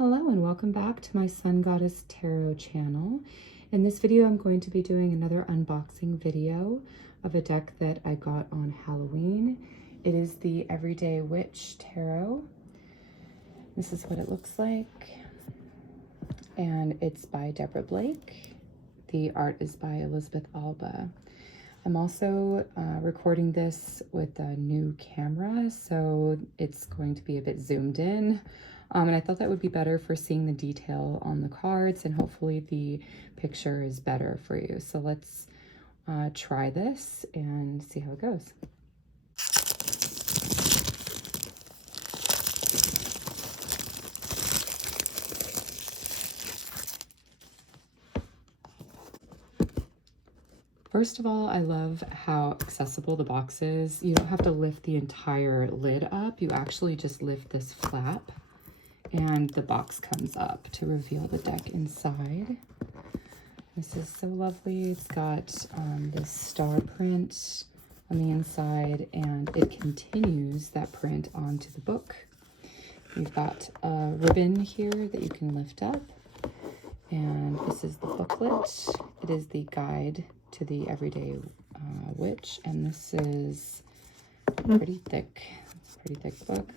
Hello and welcome back to my SunGoddess Tarot channel. In this video, I'm going to be doing another unboxing video of a deck that I got on Halloween. It is the Everyday Witch Tarot. This is what it looks like. And it's by Deborah Blake. The art is by Elizabeth Alba. I'm also recording this with a new camera, so it's going to be a bit zoomed in. And I thought that would be better for seeing the detail on the cards, and hopefully the picture is better for you. So let's try this and see how it goes. First of all, I love how accessible the box is. You don't have to lift the entire lid up. You actually just lift this flap and the box comes up to reveal the deck inside. This is so lovely. It's got this star print on the inside, and it continues that print onto the book. You've got a ribbon here that you can lift up, and this is the booklet. It is the guide to the Everyday Witch, and this is pretty thick. It's a pretty thick book.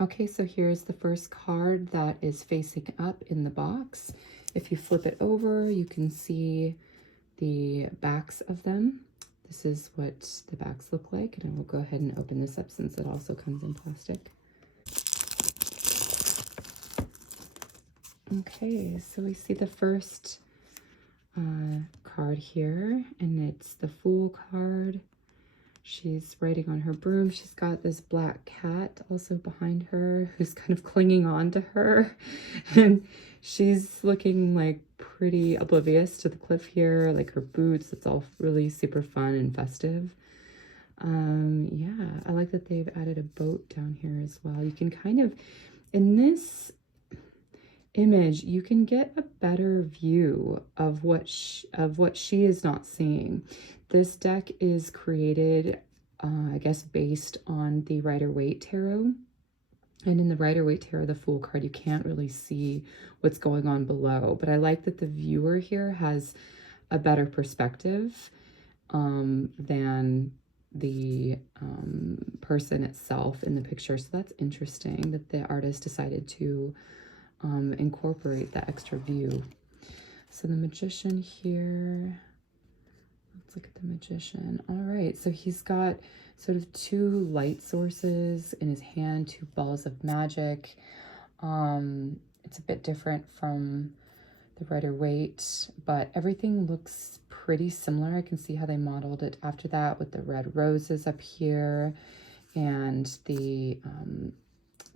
Okay, so here's the first card that is facing up in the box. If you flip it over, you can see the backs of them. This is what the backs look like, and I will go ahead and open this up since it also comes in plastic. Okay, so we see the first card here, and it's the Fool card. She's riding on her broom. She's got this black cat also behind her who's kind of clinging on to her. And she's looking like pretty oblivious to the cliff here, like her boots. It's all really super fun and festive. Yeah, I like that they've added a boat down here as well. You can kind of, in this image, you can get a better view of what she is not seeing. This deck is created, I guess, based on the Rider-Waite Tarot. And in the Rider-Waite Tarot, the Fool card, you can't really see what's going on below. But I like that the viewer here has a better perspective than the person itself in the picture. So that's interesting that the artist decided to incorporate that extra view. So the Magician here, let's look at the Magician. All right, so he's got sort of two light sources in his hand, two balls of magic. It's a bit different from the Rider-Waite, but everything looks pretty similar. I can see how they modeled it after that with the red roses up here and the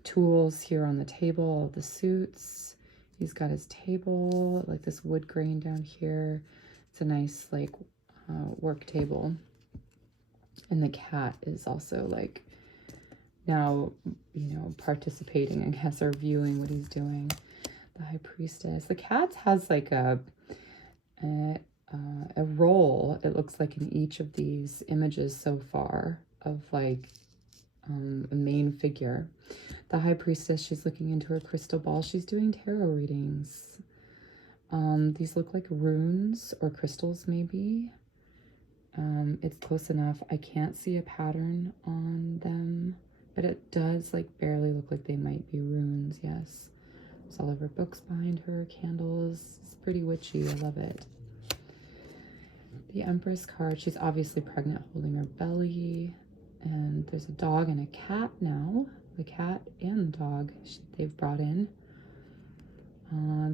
tools here on the table, the suits. He's got his table, like this wood grain down here. It's a nice like work table. And the cat is also like now, you know, participating, I guess, or viewing what he's doing. The High Priestess. The cat has like a role, it looks like, in each of these images so far of like a main figure. The High Priestess, she's looking into her crystal ball. She's doing tarot readings. These look like runes or crystals maybe. It's close enough. I can't see a pattern on them, but it does like barely look like they might be runes. Yes. There's all of her books behind her, candles. It's pretty witchy. I love it. The Empress card, she's obviously pregnant, holding her belly. And there's a dog and a cat now. The cat and the dog they've brought in.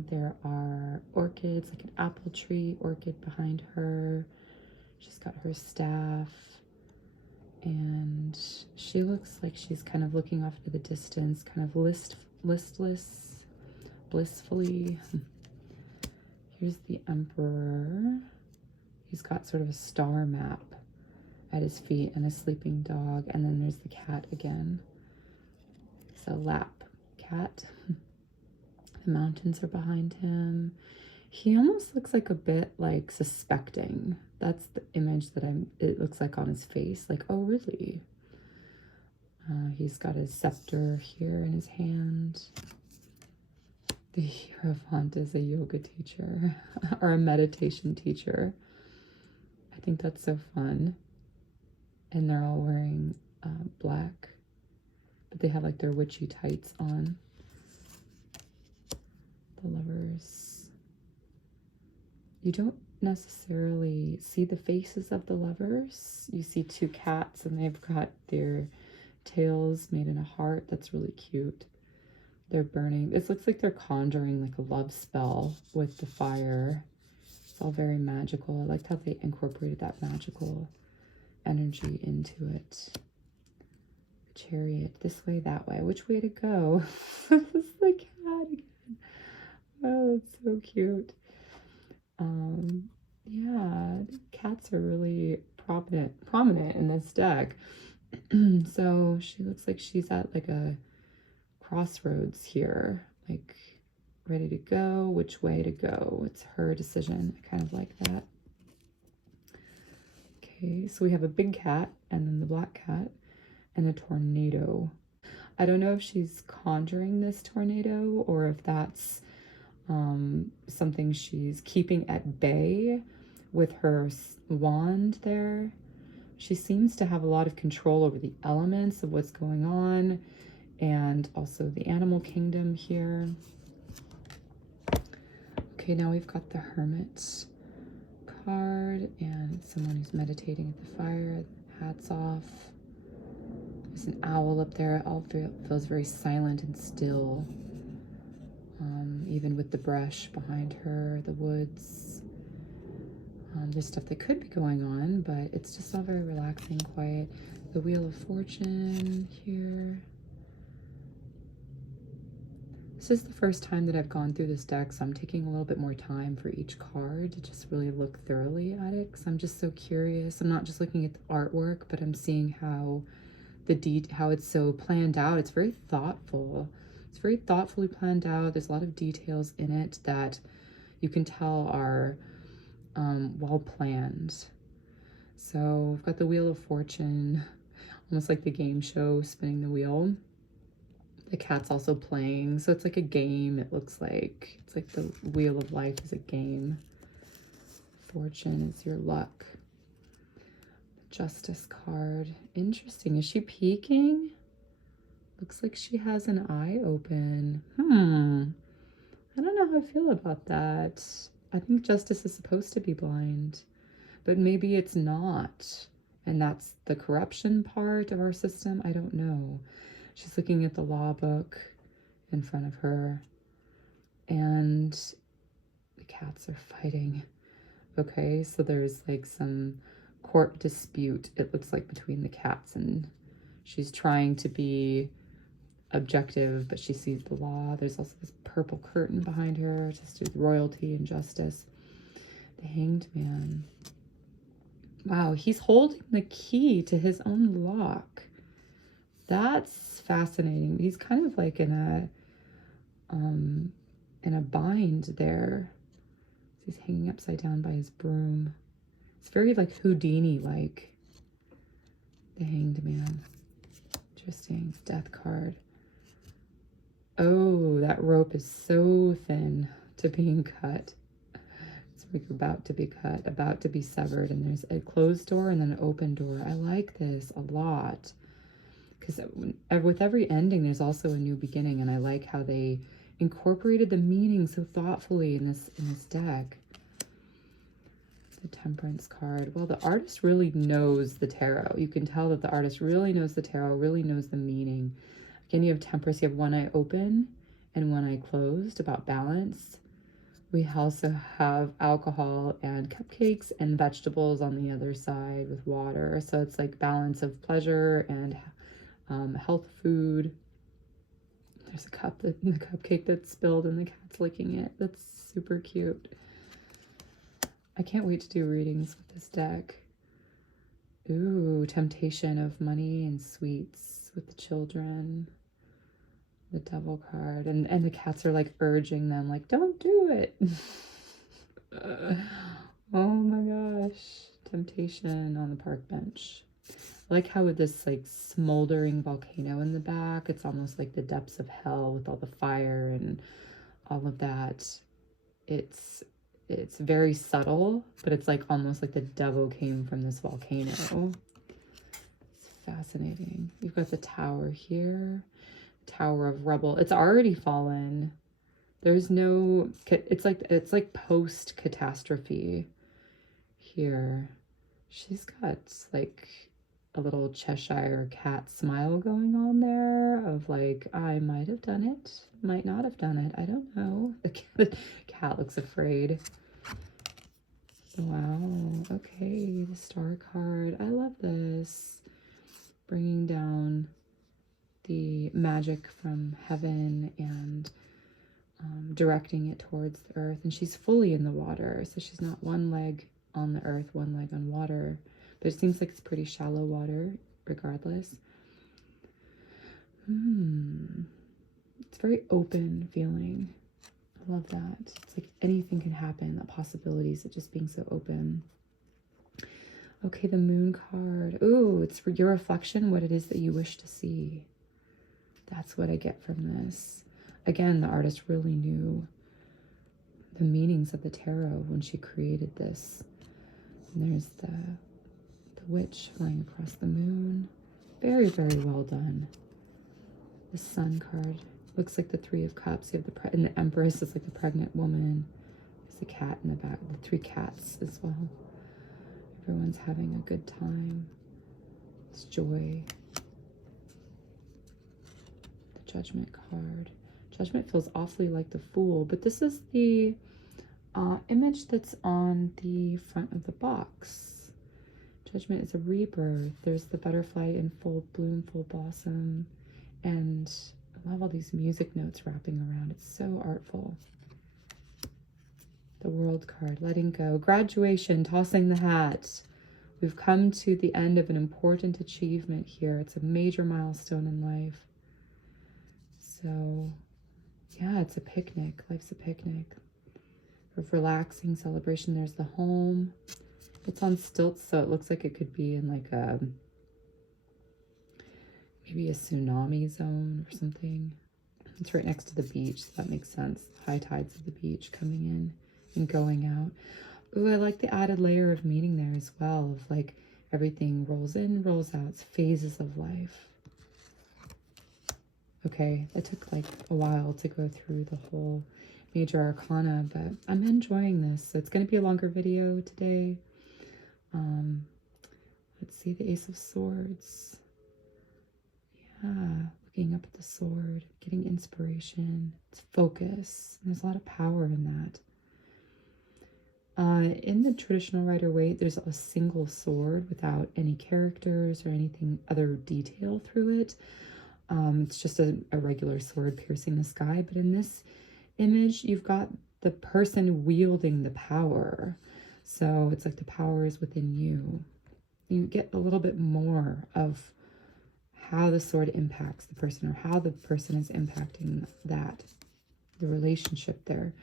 There are orchids, like an apple tree orchid behind her. She's got her staff. And she looks like she's kind of looking off to the distance, kind of listless, blissfully. Here's the Emperor. He's got sort of a star map at his feet and a sleeping dog, and then there's the cat again. It's a lap cat. The mountains are behind him. He almost looks like a bit like suspecting. That's the image that it looks like on his face, like, oh really? He's got his scepter here in his hand. The Hierophant is a yoga teacher or a meditation teacher. I think that's so fun. And they're all wearing black, but they have like their witchy tights on. The Lovers. You don't necessarily see the faces of the lovers. You see two cats and they've got their tails made in a heart. That's really cute. They're burning. This looks like they're conjuring like a love spell with the fire. It's all very magical. I liked how they incorporated that magical energy into it. Chariot, this way, that way. Which way to go? This is the cat again. Oh, it's so cute. Yeah, cats are really prominent in this deck. So she looks like she's at like a crossroads here, like ready to go, which way to go. It's her decision. I kind of like that. Okay, so we have a big cat and then the black cat and a tornado. I don't know if she's conjuring this tornado or if that's something she's keeping at bay with her wand there. She seems to have a lot of control over the elements of what's going on and also the animal kingdom here. Okay, now we've got the Hermit card and someone who's meditating at the fire. Hats off. There's an owl up there. It all feels very silent and still. Even with the brush behind her, the woods. There's stuff that could be going on, but it's just all very relaxing, quiet. The Wheel of Fortune here. This is the first time that I've gone through this deck, so I'm taking a little bit more time for each card to just really look thoroughly at it, because I'm just so curious. I'm not just looking at the artwork, but I'm seeing how how it's so planned out. It's very thoughtful. It's very thoughtfully planned out. There's a lot of details in it that you can tell are well planned. So we've got the Wheel of Fortune, almost like the game show, spinning the wheel. The cat's also playing, so it's like a game. It looks like it's like the Wheel of Life is a game. Fortune is your luck. The Justice card. Interesting. Is she peeking? Looks like she has an eye open. I don't know how I feel about that. I think Justice is supposed to be blind, but maybe it's not. And that's the corruption part of our system. I don't know. She's looking at the law book in front of her, and the cats are fighting. Okay, so there's like some court dispute, it looks like, between the cats, and she's trying to be objective, but she sees the law. There's also this purple curtain behind her, just with royalty and justice. The Hanged Man. Wow, he's holding the key to his own lock. That's fascinating. He's kind of like in a bind there. He's hanging upside down by his broom. It's very like Houdini-like. The Hanged Man. Interesting. Death card. Oh, that rope is so thin to being cut. It's like about to be cut, about to be severed, and there's a closed door and then an open door. I like this a lot, because with every ending there's also a new beginning, and I like how they incorporated the meaning so thoughtfully in this deck. The Temperance card. Well, the artist really knows the tarot. You can tell that the artist really knows the tarot, really knows the meaning. Again, you have Temperance. You have one eye open and one eye closed, about balance. We also have alcohol and cupcakes and vegetables on the other side with water. So it's like balance of pleasure and health food. There's a cupcake that's spilled and the cat's licking it. That's super cute. I can't wait to do readings with this deck. Ooh, temptation of money and sweets with the children. The Devil card. And the cats are like urging them, like, don't do it. Oh my gosh. Temptation on the park bench. I like how with this like smoldering volcano in the back, it's almost like the depths of hell with all the fire and all of that. It's very subtle, but it's like almost like the devil came from this volcano. It's fascinating. You've got the tower here, tower of rubble. It's already fallen. There's no, it's like post catastrophe here. She's got like a little Cheshire cat smile going on there of like, I might have done it, might not have done it, I don't know. The cat looks afraid. Wow, okay, the Star card. I love this. Bringing down the magic from heaven and directing it towards the earth. And she's fully in the water, so she's not one leg on the earth, one leg on water. But it seems like it's pretty shallow water regardless. It's very open feeling. I love that. It's like anything can happen, the possibilities of just being so open. Okay, the Moon card. Ooh, it's for your reflection, what it is that you wish to see. That's what I get from this. Again, the artist really knew the meanings of the tarot when she created this. And there's the witch flying across the moon. Very, very well done. The Sun card looks like the Three of Cups. You have and the Empress is like the pregnant woman. There's a cat in the back. The 3 cats as well. Everyone's having a good time. It's joy. The Judgment card. Judgment feels awfully like the Fool, but this is the image that's on the front of the box. Judgment is a rebirth. There's the butterfly in full bloom, full blossom, and I love all these music notes wrapping around. It's so artful. The World card, letting go. Graduation, tossing the hat. We've come to the end of an important achievement here. It's a major milestone in life. So, yeah, it's a picnic. Life's a picnic. Of relaxing celebration. There's the home. It's on stilts, so it looks like it could be in like a maybe a tsunami zone or something. It's right next to the beach, so that makes sense. High tides of the beach coming in and going out. Ooh, I like the added layer of meaning there as well, of like everything rolls in, rolls out. It's phases of life. Okay, it took like a while to go through the whole major arcana, but I'm enjoying this. So it's going to be a longer video today. Let's see, the Ace of Swords. Yeah, looking up at the sword, getting inspiration. It's focus. There's a lot of power in that. In the traditional Rider-Waite, there's a single sword without any characters or anything other detail through it. It's just a regular sword piercing the sky. But in this image, you've got the person wielding the power. So it's like the power is within you. You get a little bit more of how the sword impacts the person, or how the person is impacting that, the relationship there.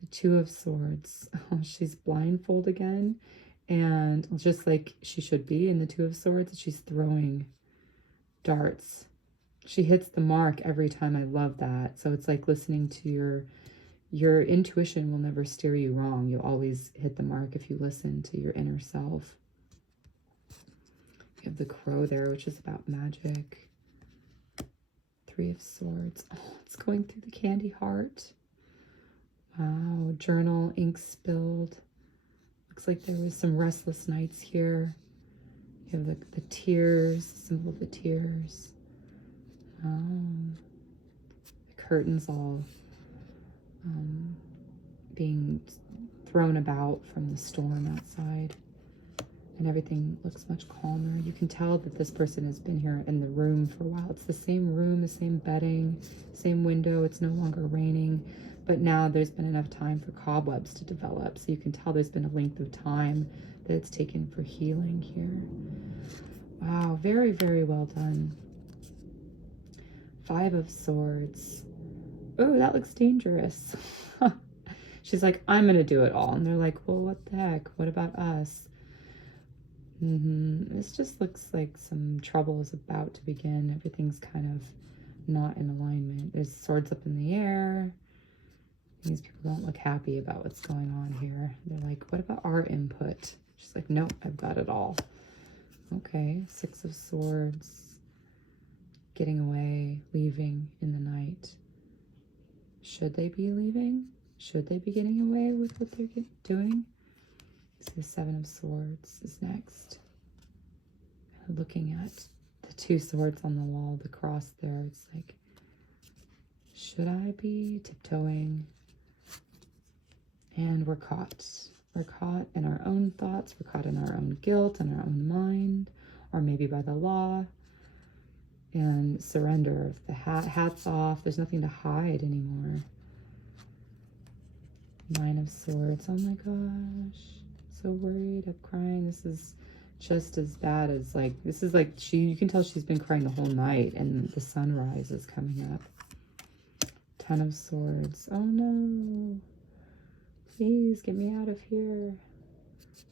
The Two of Swords. Oh, she's blindfolded again, and just like she should be in the Two of Swords, she's throwing darts. She hits the mark every time. I love that. So it's like listening to your intuition will never steer you wrong. You'll always hit the mark if you listen to your inner self. You have the Crow there, which is about magic. Three of Swords. Oh, it's going through the candy heart. Wow, journal, ink spilled. Looks like there was some restless nights here. You have the tears, symbol of the tears. Oh, the curtains all being thrown about from the storm outside. And everything looks much calmer. You can tell that this person has been here in the room for a while. It's the same room, the same bedding, same window. It's no longer raining. But now there's been enough time for cobwebs to develop. So you can tell there's been a length of time that it's taken for healing here. Wow, very, very well done. Five of Swords. Oh, that looks dangerous. She's like, I'm going to do it all. And they're like, well, what the heck? What about us? This just looks like some trouble is about to begin. Everything's kind of not in alignment. There's swords up in the air. These people don't look happy about what's going on here. They're like, what about our input? She's like, nope, I've got it all. Okay, Six of Swords. Getting away, leaving in the night. Should they be leaving? Should they be getting away with what they're doing? So the Seven of Swords is next. Looking at the two swords on the wall, the cross there, it's like, should I be tiptoeing? And we're caught. We're caught in our own thoughts. We're caught in our own guilt and our own mind, or maybe by the law. And surrender of the hat's off. There's nothing to hide anymore. Nine of Swords. Oh my gosh. So worried. I'm crying. This is just as bad as like, this is like you can tell she's been crying the whole night and the sunrise is coming up. Ten of Swords. Oh no. Please get me out of here.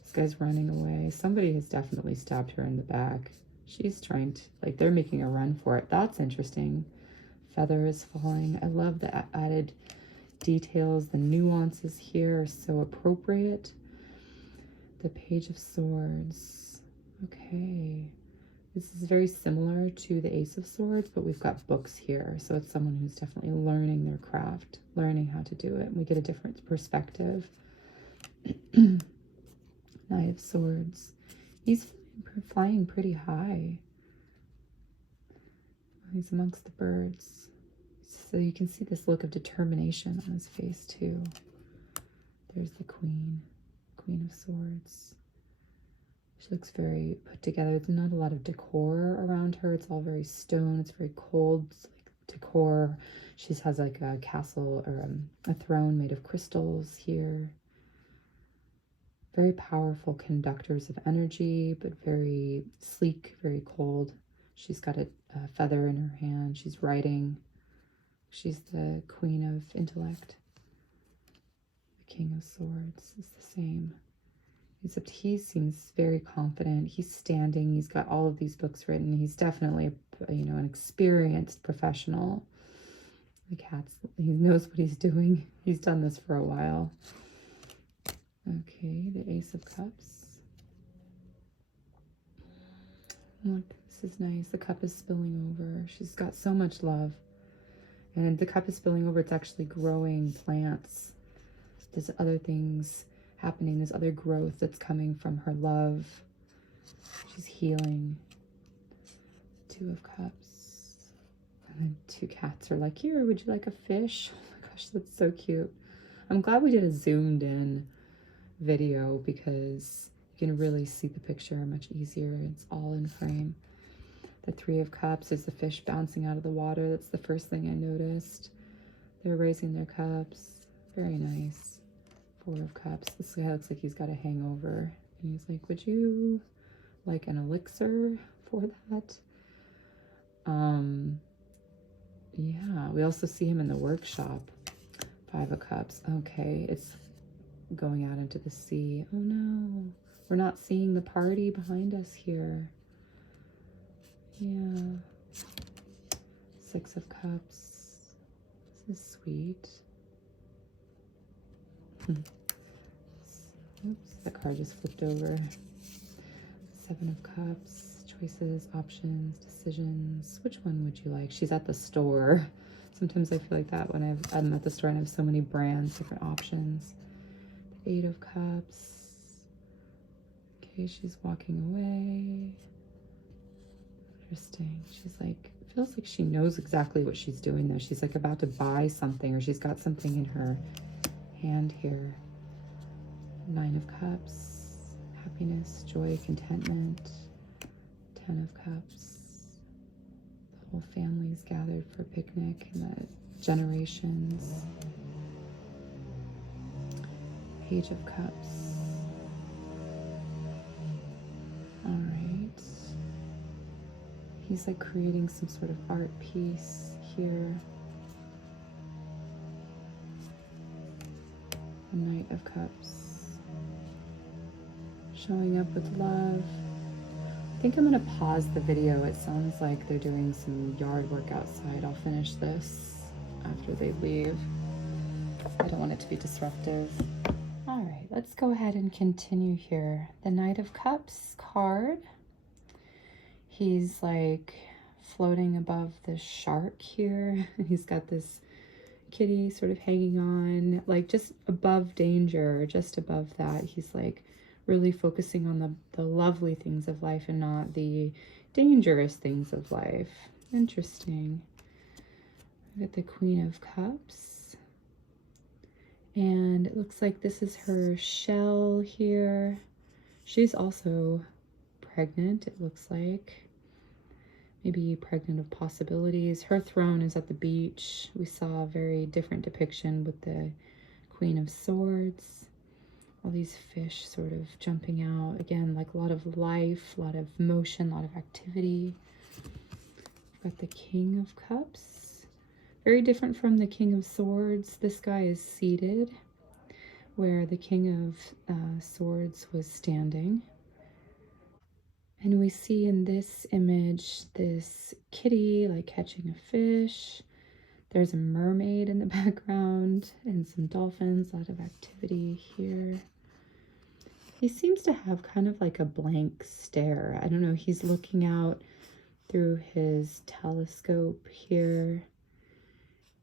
This guy's running away. Somebody has definitely stabbed her in the back. She's trying to, like, they're making a run for it. That's interesting. Feather is falling. I love the added details. The nuances here are so appropriate. The Page of Swords. Okay. This is very similar to the Ace of Swords, but we've got books here. So it's someone who's definitely learning their craft, learning how to do it. We get a different perspective. Knight of Swords. He's flying pretty high. He's amongst the birds. So you can see this look of determination on his face too. There's the Queen. Queen of Swords. She looks very put together. There's not a lot of decor around her. It's all very stone. It's very cold. It's like decor. She has like a castle or a throne made of crystals here. Very powerful conductors of energy, but very sleek, very cold. She's got a feather in her hand. She's writing. She's the Queen of Intellect. The King of Swords is the same. Except he seems very confident. He's standing. He's got all of these books written. He's definitely, an experienced professional. The cat's, he knows what he's doing. He's done this for a while. Okay, the Ace of Cups. Look, this is nice. The cup is spilling over. She's got so much love. And the cup is spilling over. It's actually growing plants. There's other things happening. There's other growth that's coming from her love. She's healing. Two of Cups. And then two cats are like, here, would you like a fish? Oh my gosh, that's so cute. I'm glad we did a zoomed in video because you can really see the picture much easier. It's all in frame. The Three of Cups is the fish bouncing out of the water. That's the first thing I noticed. They're raising their cups. Very nice. Four of Cups. This guy looks like he's got a hangover. And he's like, would you like an elixir for that? Yeah, we also see him in the workshop. Five of Cups. Okay, it's going out into the sea. Oh no, we're not seeing the party behind us here. Yeah. Six of Cups. This is sweet. Oops, that card just flipped over. Seven of Cups. Choices, options, decisions. Which one would you like? She's at the store. Sometimes I feel like that when I'm at the store and I have so many brands, different options. The Eight of Cups. Okay, she's walking away. Interesting. She's like, it feels like she knows exactly what she's doing though. She's like about to buy something, or she's got something in her hand here. Nine of Cups. Happiness, joy, contentment. Ten of Cups. The whole family's gathered for a picnic and the generations. Page of Cups. All right. He's like creating some sort of art piece here. The Knight of Cups. Showing up with love, think I'm going to pause the video. It sounds like they're doing some yard work outside. I'll finish this after they leave. I don't want it to be disruptive. All right, let's go ahead and continue here. The Knight of Cups card. He's like floating above the shark here. He's got this kitty sort of hanging on, like just above danger, just above that. He's like really focusing on the lovely things of life and not the dangerous things of life. Interesting. We've got the Queen of Cups. And it looks like this is her shell here. She's also pregnant, it looks like. Maybe pregnant of possibilities. Her throne is at the beach. We saw a very different depiction with the Queen of Swords. All these fish sort of jumping out. Again, like a lot of life, a lot of motion, a lot of activity. We've got the King of Cups. Very different from the King of Swords. This guy is seated, where the King of Swords was standing. And we see in this image this kitty like catching a fish. There's a mermaid in the background and some dolphins, a lot of activity here. He seems to have kind of like a blank stare. I don't know, he's looking out through his telescope here.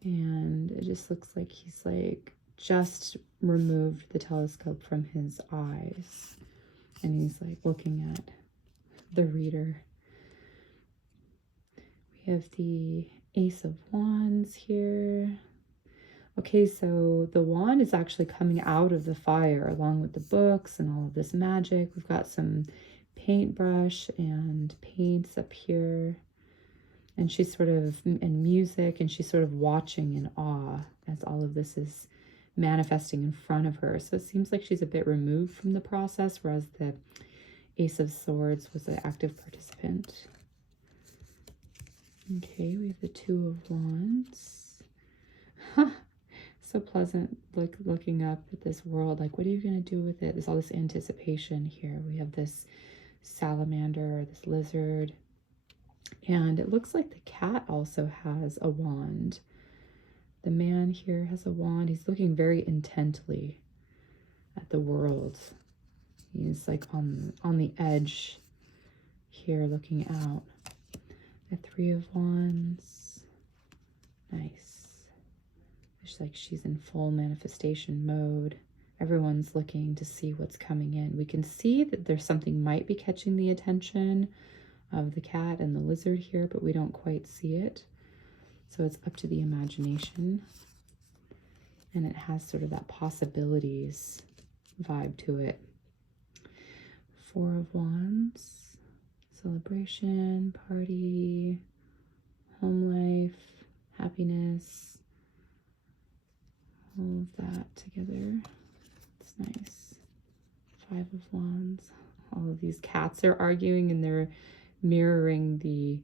And it just looks like he's like just removed the telescope from his eyes. And he's like looking at the reader. We have the Ace of Wands here. Okay, so the wand is actually coming out of the fire along with the books and all of this magic. We've got some paintbrush and paints up here. And she's sort of, and music, and she's sort of watching in awe as all of this is manifesting in front of her. So it seems like she's a bit removed from the process, whereas the Ace of Swords was an active participant. Okay, we have the Two of Wands. So pleasant, like looking up at this world. Like, what are you going to do with it? There's all this anticipation here. We have this salamander, this lizard. And it looks like the cat also has a wand. The man here has a wand. He's looking very intently at the world. He's like on the edge here looking out. The Three of Wands. Nice. It's like she's in full manifestation mode. Everyone's looking to see what's coming in. We can see that there's something might be catching the attention of the cat and the lizard here, but we don't quite see it. So it's up to the imagination. And it has sort of that possibilities vibe to it. Four of Wands, celebration, party, home life, happiness, all of that together. It's nice. Five of Wands. All of these cats are arguing and they're mirroring the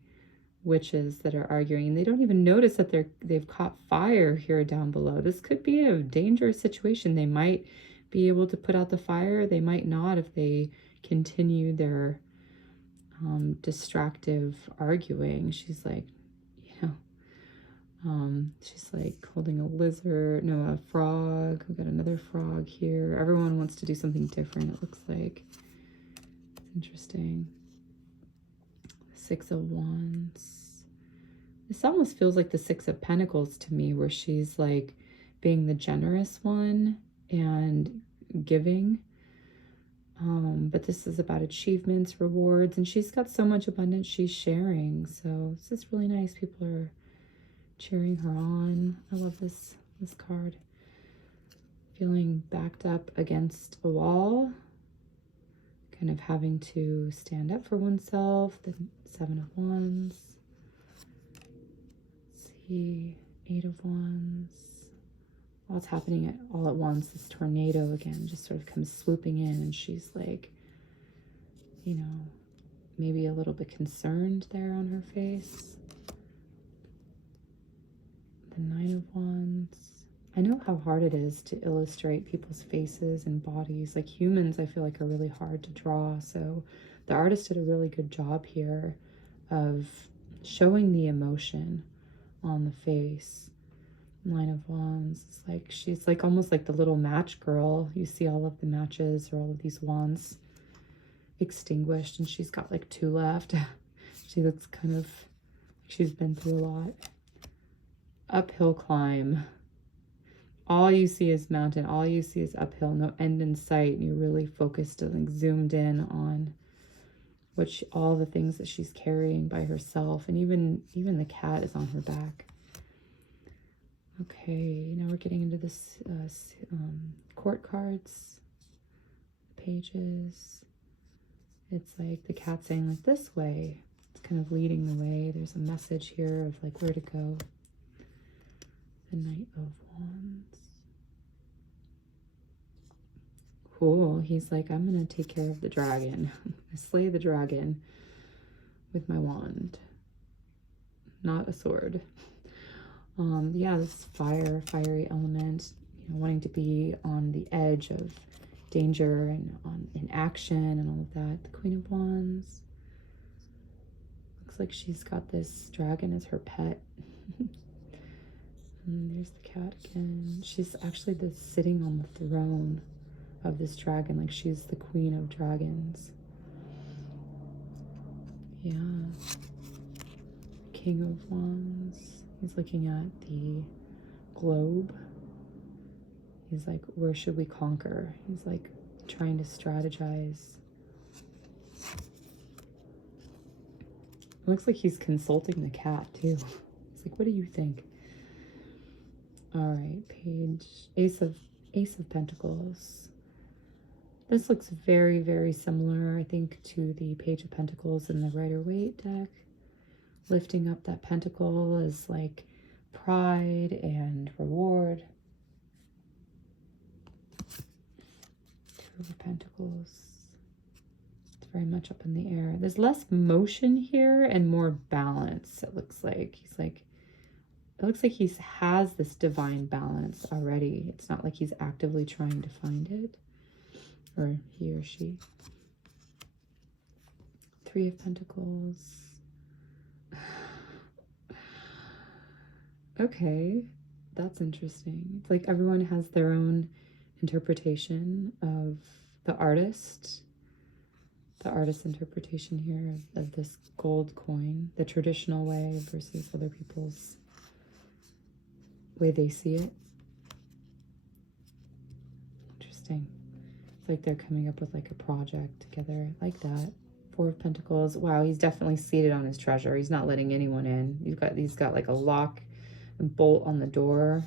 witches that are arguing. And they don't even notice that they've caught fire here down below. This could be a dangerous situation. They might be able to put out the fire. They might not if they continue their distractive arguing. She's like, she's like holding a lizard, no, a frog. We've got another frog here. Everyone wants to do something different, it looks like. Interesting. Six of Wands. This almost feels like the Six of Pentacles to me, where she's like being the generous one and giving. But this is about achievements, rewards, and she's got so much abundance she's sharing. So this is really nice. People are cheering her on. I love this card. Feeling backed up against a wall, kind of having to stand up for oneself. The Seven of Wands. Let's see, Eight of Wands. All it's happening all at once. This tornado again just sort of comes swooping in, and she's like, you know, maybe a little bit concerned there on her face. The Nine of Wands. I know how hard it is to illustrate people's faces and bodies. Like humans, I feel like are really hard to draw. So The artist did a really good job here of showing the emotion on the face. Nine of Wands. It's like she's like almost like the little match girl. You see all of the matches or all of these wands extinguished, and she's got like 2 left. She looks kind of like she's been through a lot. Uphill climb. All you see is mountain. All you see is uphill. No end in sight. And you're really focused and like zoomed in on all the things that she's carrying by herself, and even the cat is on her back. Okay, now we're getting into this court cards, pages. It's like the cat saying like this way. It's kind of leading the way. There's a message here of like where to go. The Knight of Wands. Cool. He's like, I'm going to take care of the dragon. I'm going to slay the dragon with my wand, not a sword. Yeah, this fiery element, you know, wanting to be on the edge of danger and in action and all of that. The Queen of Wands. Looks like she's got this dragon as her pet. And there's the cat again. She's actually sitting on the throne of this dragon, like she's the queen of dragons. Yeah. King of Wands. He's looking at the globe. He's like, where should we conquer? He's like trying to strategize. It looks like he's consulting the cat too. It's like, what do you think? All right, page Ace of Pentacles. This looks very, very similar, I think, to the Page of Pentacles in the Rider-Waite deck. Lifting up that pentacle is like pride and reward. Two of Pentacles. It's very much up in the air. There's less motion here and more balance, it looks like. It looks like he has this divine balance already. It's not like he's actively trying to find it. Or he or she. Three of Pentacles. Okay, that's interesting. It's like everyone has their own interpretation of the artist. The artist's interpretation here of this gold coin, the traditional way versus other people's way they see it. Interesting. It's like they're coming up with like a project together like that. Four of Pentacles. Wow, he's definitely seated on his treasure. He's not letting anyone in. He's got like a lock and bolt on the door.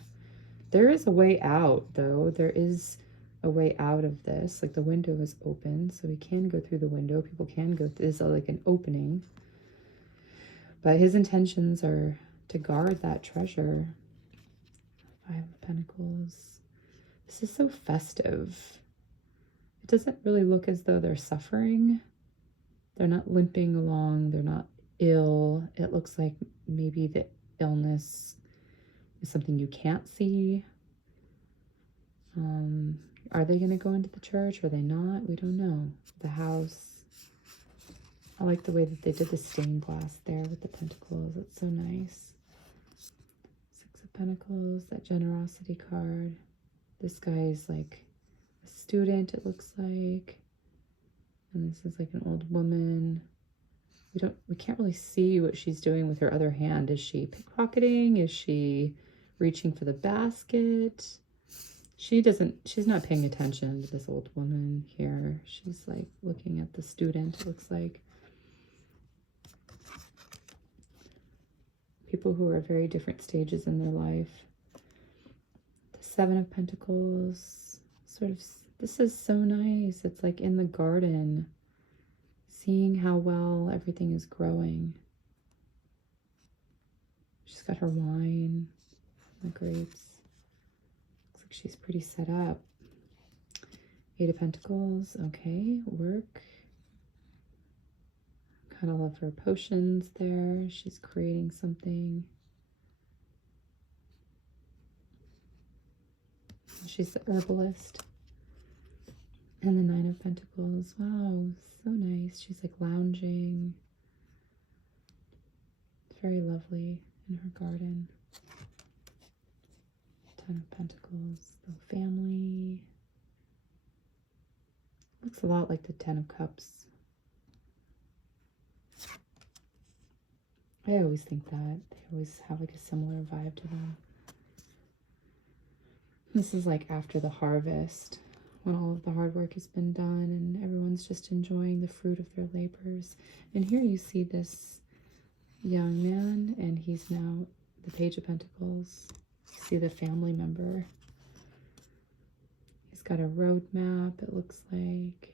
There is a way out though. There is a way out of this. Like the window is open, so he can go through the window. People can go through. This is like an opening. But his intentions are to guard that treasure. Five of Pentacles. This is so festive. It doesn't really look as though they're suffering. They're not limping along. They're not ill. It looks like maybe the illness is something you can't see. Are they going to go into the church? Are they not? We don't know. The house. I like the way that they did the stained glass there with the pentacles. It's so nice. Six of Pentacles, that generosity card. This guy is like a student, it looks like. And this is like an old woman. We can't really see what she's doing with her other hand. Is she pickpocketing? Is she reaching for the basket? She's not paying attention to this old woman here. She's like looking at the student, it looks like. People who are at very different stages in their life. The Seven of Pentacles, sort of, this is so nice. It's like in the garden, seeing how well everything is growing. She's got her wine, the grapes. Looks like she's pretty set up. Eight of Pentacles, okay, work. Got all of her potions there. She's creating something. She's the herbalist. And the Nine of Pentacles. Wow, so nice. She's like lounging. It's very lovely in her garden. Ten of Pentacles. The family. Looks a lot like the Ten of Cups. I always think that. They always have like a similar vibe to them. This is like after the harvest, when all of the hard work has been done and everyone's just enjoying the fruit of their labors. And here you see this young man, and he's now the Page of Pentacles. You see the family member. He's got a roadmap, it looks like.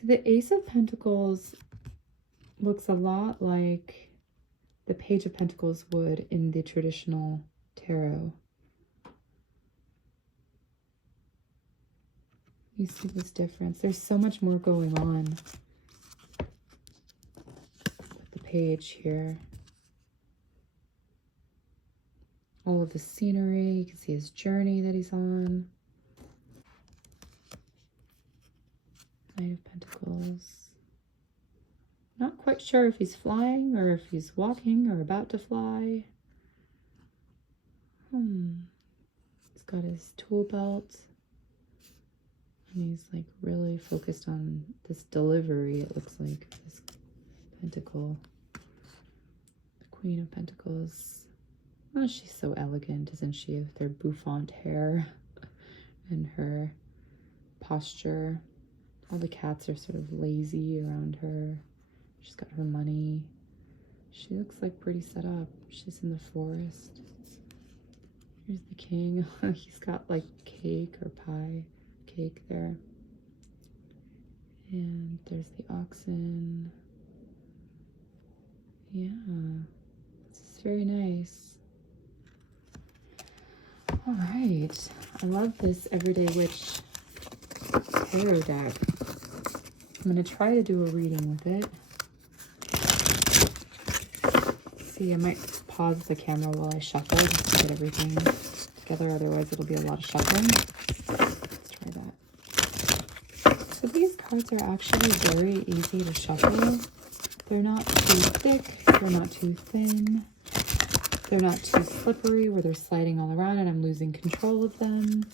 So the Ace of Pentacles looks a lot like the Page of Pentacles would in the traditional tarot. You see this difference. There's so much more going on with the page here. All of the scenery, you can see his journey that he's on. Knight of Pentacles. Not quite sure if he's flying or if he's walking or about to fly. He's got his tool belt. And he's like really focused on this delivery, it looks like, this pentacle. The Queen of Pentacles. Oh, she's so elegant, isn't she? With her bouffant hair and her posture. All the cats are sort of lazy around her. She's got her money. She looks like pretty set up. She's in the forest. Here's the king. He's got like cake or pie cake there. And there's the oxen. Yeah, this is very nice. All right, I love this Everyday Witch tarot deck. I'm going to try to do a reading with it. See, I might pause the camera while I shuffle just to get everything together, otherwise it'll be a lot of shuffling. Let's try that. So these cards are actually very easy to shuffle. They're not too thick, they're not too thin, they're not too slippery where they're sliding all around and I'm losing control of them.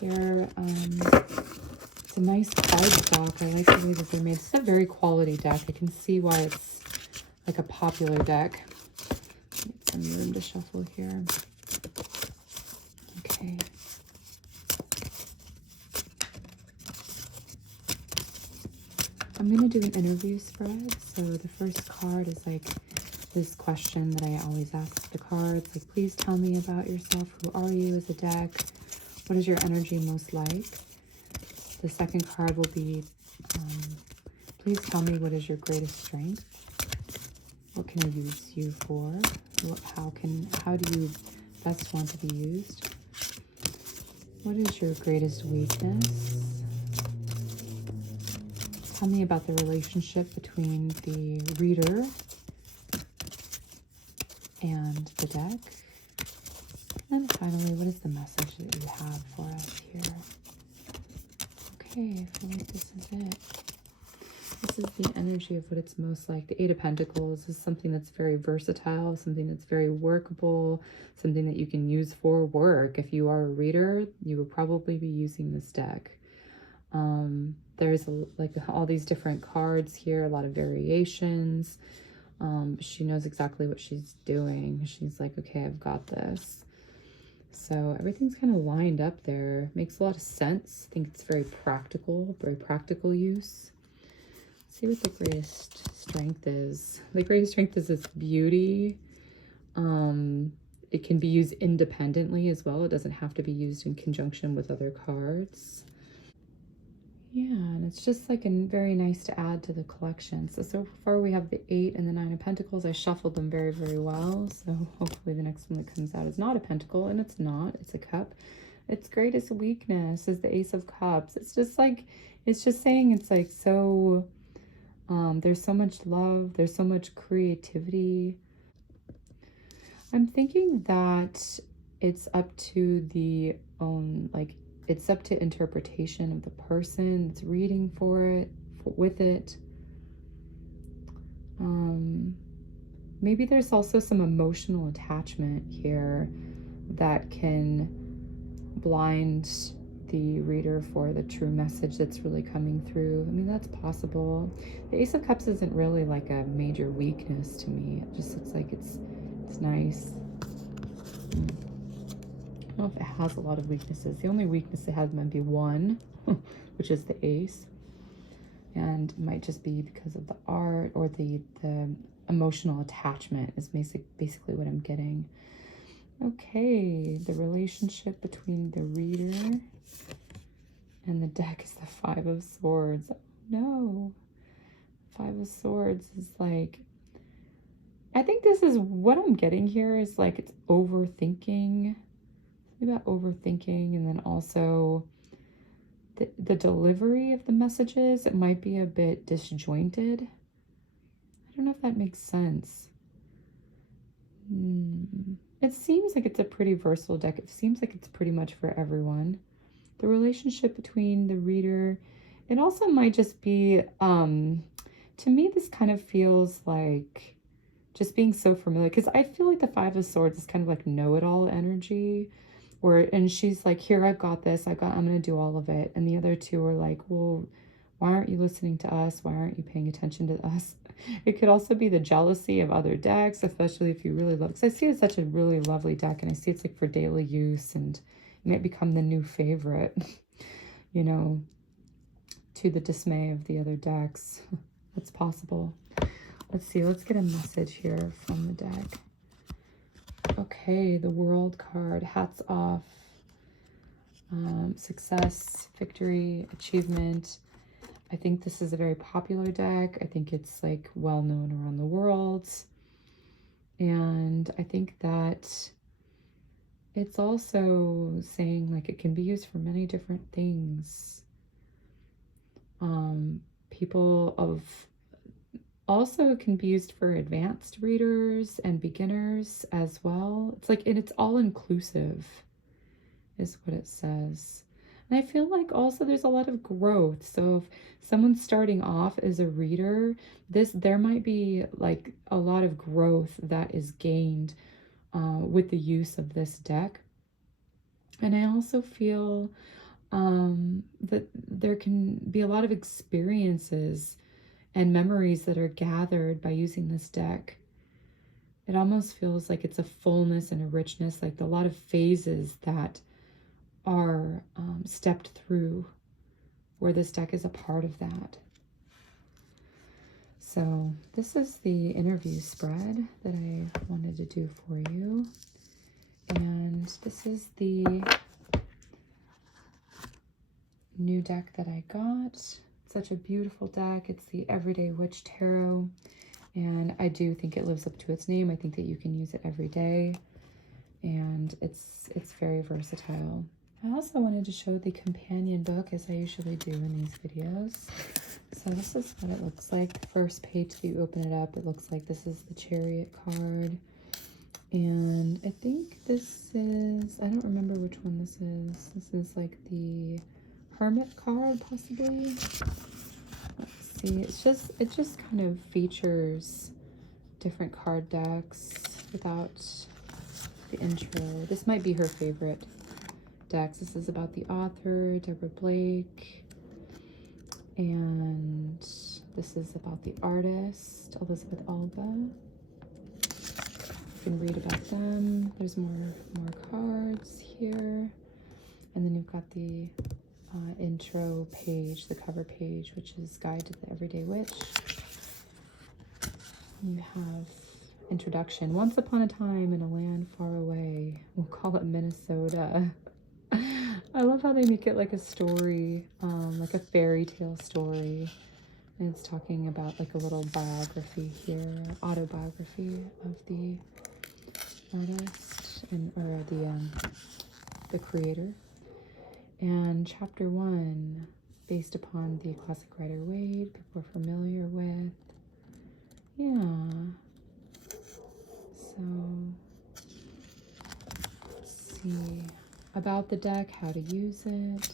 They're, it's a nice cardstock. I like the way that they're made. It's a very quality deck. I can see why it's like a popular deck. Need some room to shuffle here. Okay. I'm going to do an interview spread. So the first card is like this question that I always ask the cards. Like, please tell me about yourself. Who are you as a deck? What is your energy most like? The second card will be, please tell me what is your greatest strength? What can I use you for? How do you best want to be used? What is your greatest weakness? Tell me about the relationship between the reader and the deck. And then finally, what is the message that you have for us here? Okay, I feel like this is it. This is the energy of what it's most like. The Eight of Pentacles is something that's very versatile, something that's very workable, something that you can use for work. If you are a reader, you will probably be using this deck. There's like all these different cards here, a lot of variations. She knows exactly what she's doing. She's like, okay, I've got this. So everything's kind of lined up there. Makes a lot of sense. I think it's very practical use. Let's see what the greatest strength is. The greatest strength is its beauty. It can be used independently as well. It doesn't have to be used in conjunction with other cards. Yeah, and it's just like very nice to add to the collection. So far we have the 8 and the 9 of Pentacles. I shuffled them very, very well. So hopefully the next one that comes out is not a pentacle, and it's not. It's a cup. Its greatest weakness is the Ace of Cups. It's just like, it's just saying it's like so, there's so much love, there's so much creativity. I'm thinking that it's up to the own, like, it's up to interpretation of the person that's reading with it. Maybe there's also some emotional attachment here that can blind the reader for the true message that's really coming through. I mean, that's possible. The Ace of Cups isn't really like a major weakness to me. It just looks like it's nice. I don't know if it has a lot of weaknesses. The only weakness it has might be one, which is the Ace. And it might just be because of the art or the emotional attachment is basically what I'm getting. Okay, the relationship between the reader and the deck is the Five of Swords. Oh, no. Five of Swords is like, I think this is what I'm getting here is like it's overthinking. It's about overthinking, and then also the delivery of the messages. It might be a bit disjointed. I don't know if that makes sense. It seems like it's a pretty versatile deck. It seems like it's pretty much for everyone. The relationship between the reader, it also might just be, to me, this kind of feels like just being so familiar, because I feel like the Five of Swords is kind of like know-it-all energy, and she's like, here, I've got this, I'm going to do all of it. And the other two are like, well, why aren't you listening to us? Why aren't you paying attention to us? It could also be the jealousy of other decks, especially if you really love, because I see it's such a really lovely deck, and I see it's like for daily use, and it might become the new favorite, you know, to the dismay of the other decks. That's possible. Let's see, let's get a message here from the deck. Okay, the World card, hats off. Success, victory, achievement. I think this is a very popular deck. I think it's like well known around the world. And I think that it's also saying like it can be used for many different things. People of also can be used for advanced readers and beginners as well. It's like, and it's all inclusive is what it says. And I feel like also there's a lot of growth. So if someone's starting off as a reader, there might be like a lot of growth that is gained with the use of this deck. And I also feel that there can be a lot of experiences and memories that are gathered by using this deck. It almost feels like it's a fullness and a richness, like a lot of phases that are stepped through, where this deck is a part of that. So this is the interview spread that I wanted to do for you. And this is the new deck that I got. Such a beautiful deck. It's the Everyday Witch Tarot. And I do think it lives up to its name. I think that you can use it every day. And it's very versatile. I also wanted to show the companion book, as I usually do in these videos. So this is what it looks like. The first page that you open it up, it looks like this is the Chariot card. And I think this is, I don't remember which one this is. This is like the Hermit card, possibly. Let's see. It just kind of features different card decks without the intro. This might be her favorite decks. This is about the author, Deborah Blake. And this is about the artist, Elizabeth Alba. You can read about them. There's more cards here. And then you've got the intro page, the cover page, which is Guide to the Everyday Witch. You have introduction. Once upon a time in a land far away. We'll call it Minnesota. I love how they make it like a story, like a fairy tale story. And it's talking about like a little biography here, autobiography of the artist or the creator. And chapter 1, based upon the classic writer Wade, people are familiar with. Yeah. So, let's see. About the deck, how to use it.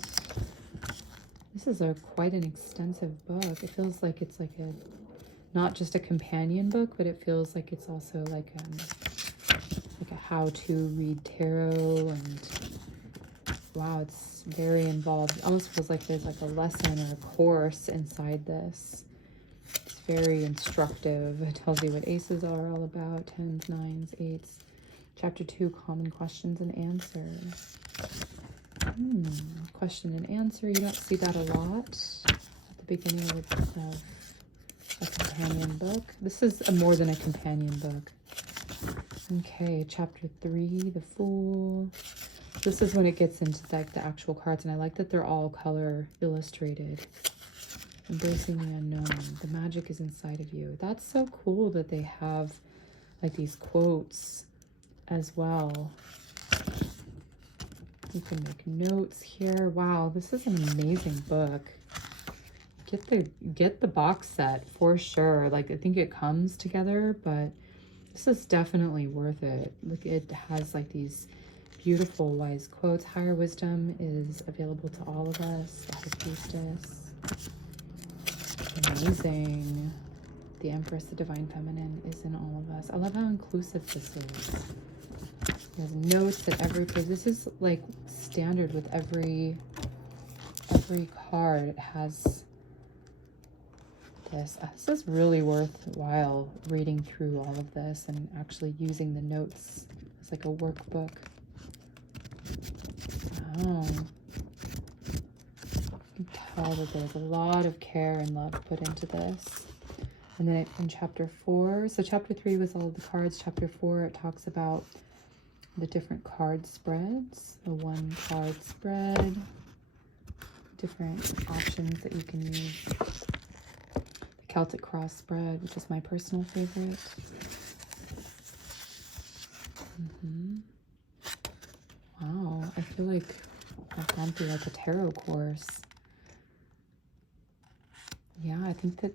This is quite an extensive book. It feels like it's like not just a companion book, but it feels like it's also like a how-to read tarot, and wow, it's very involved. It almost feels like there's like a lesson or a course inside this. It's very instructive. It tells you what aces are all about, 10s, 9s, 8s. Chapter 2, common questions and answers. Question and answer. You don't see that a lot at the beginning of a companion book. This is more than a companion book. Okay, chapter 3, the Fool. This is when it gets into like the actual cards, and I like that they're all color illustrated. Embracing the unknown. The magic is inside of you. That's so cool that they have like these quotes as well. You can make notes here. Wow, this is an amazing book. Get the box set for sure. Like, I think it comes together, but this is definitely worth it. Look, it has like these beautiful wise quotes. Higher wisdom is available to all of us. The High Priestess. Amazing. The Empress, the Divine Feminine, is in all of us. I love how inclusive this is. There's notes at every page. This is like standard with every card. It has this. This is really worthwhile reading through all of this and actually using the notes as like a workbook. Wow. You can tell that there's a lot of care and love put into this. And then in chapter 4, so chapter 3 was all of the cards. Chapter 4, it talks about the different card spreads, the 1 card spread, different options that you can use. The Celtic cross spread, which is my personal favorite. Wow, I feel like I've gone through like a tarot course. Yeah, I think that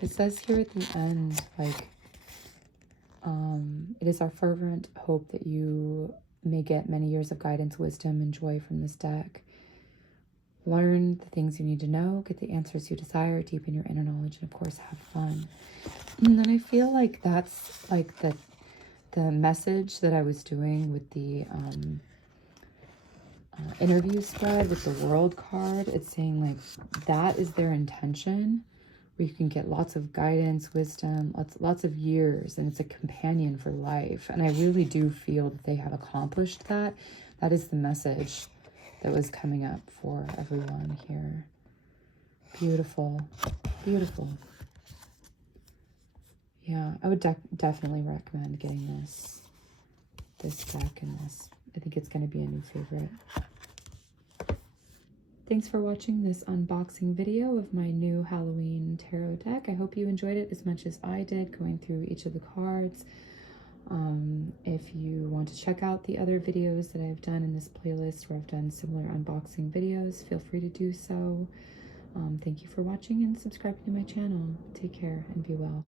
it says here at the end, like, it is our fervent hope that you may get many years of guidance, wisdom, and joy from this deck. Learn the things you need to know, get the answers you desire, deepen your inner knowledge, and of course, have fun. And then I feel like that's like the message that I was doing with the interview spread with the World card. It's saying like that is their intention, where you can get lots of guidance, wisdom, lots of years, and it's a companion for life. And I really do feel that they have accomplished that. That is the message that was coming up for everyone here. Beautiful, beautiful. Yeah, I would definitely recommend getting this deck and this. I think it's going to be a new favorite. Thanks for watching this unboxing video of my new Halloween tarot deck. I hope you enjoyed it as much as I did going through each of the cards. If you want to check out the other videos that I've done in this playlist where I've done similar unboxing videos, feel free to do so. Thank you for watching and subscribing to my channel. Take care and be well.